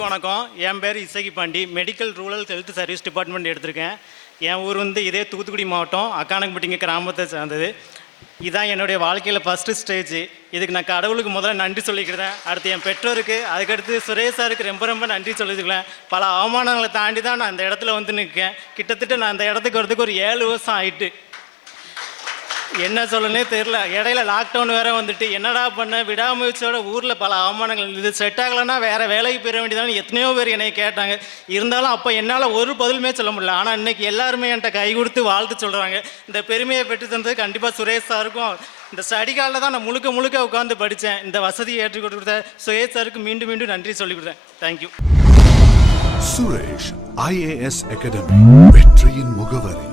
எல்லாருக்கும் வணக்கம். என் பேர் Isaki Pandi. Medical rural health service department எடுத்திருக்கேன். என் ஊர் வந்து இதே தூத்துக்குடி மாவட்டம் அக்கானம்பட்டிங்க கிராமத்தை சார்ந்தது. இதுதான் என்னுடைய வாழ்க்கையில் ஃபஸ்ட்டு ஸ்டேஜ். இதுக்கு நான் கடவுளுக்கு முதல்ல நன்றி சொல்லிக்கிறேன். அடுத்து என் பெற்றோருக்கு, அதுக்கடுத்து சுரேஷ் சாருக்கு ரொம்ப ரொம்ப நன்றி சொல்லிக்கிறேன். பல அவமானங்களை தாண்டி தான் நான் அந்த இடத்துல வந்து நிற்கேன். கிட்டத்தட்ட நான் அந்த இடத்துக்கு வரதுக்கு ஒரு 7 வருஷம் ஆயிட்டு. என்ன சொல்லனே தெரில. இடையில லாக்டவுன் வேறு வந்துட்டு என்னடா பண்ண விடாமுயற்சியோட ஊரில் பல அவமானங்கள். இது செட் ஆகலைன்னா வேறு வேலைக்கு போயிட வேண்டியதானே எத்தனையோ பேர் என்னை கேட்டாங்க. இருந்தாலும் அப்போ என்னால் ஒரு பதிலுமே சொல்ல முடியல. ஆனால் இன்றைக்கி எல்லாருமே என்கிட்ட கை கொடுத்து வாழ்த்து சொல்கிறாங்க. இந்த பெருமையை பெற்று தந்தது கண்டிப்பாக சுரேஷ் சாருக்கும். இந்த ஸ்டடி காலில் தான் நான் முழுக்க உட்காந்து படித்தேன். இந்த வசதியை ஏற்றி கொடுத்த சுரேஷ் சாருக்கு மீண்டும் மீண்டும் நன்றி சொல்லி கொடுத்தேன். தேங்க்யூ. சுரேஷ் IAS அகாடமி, வெற்றியின் முகவரி.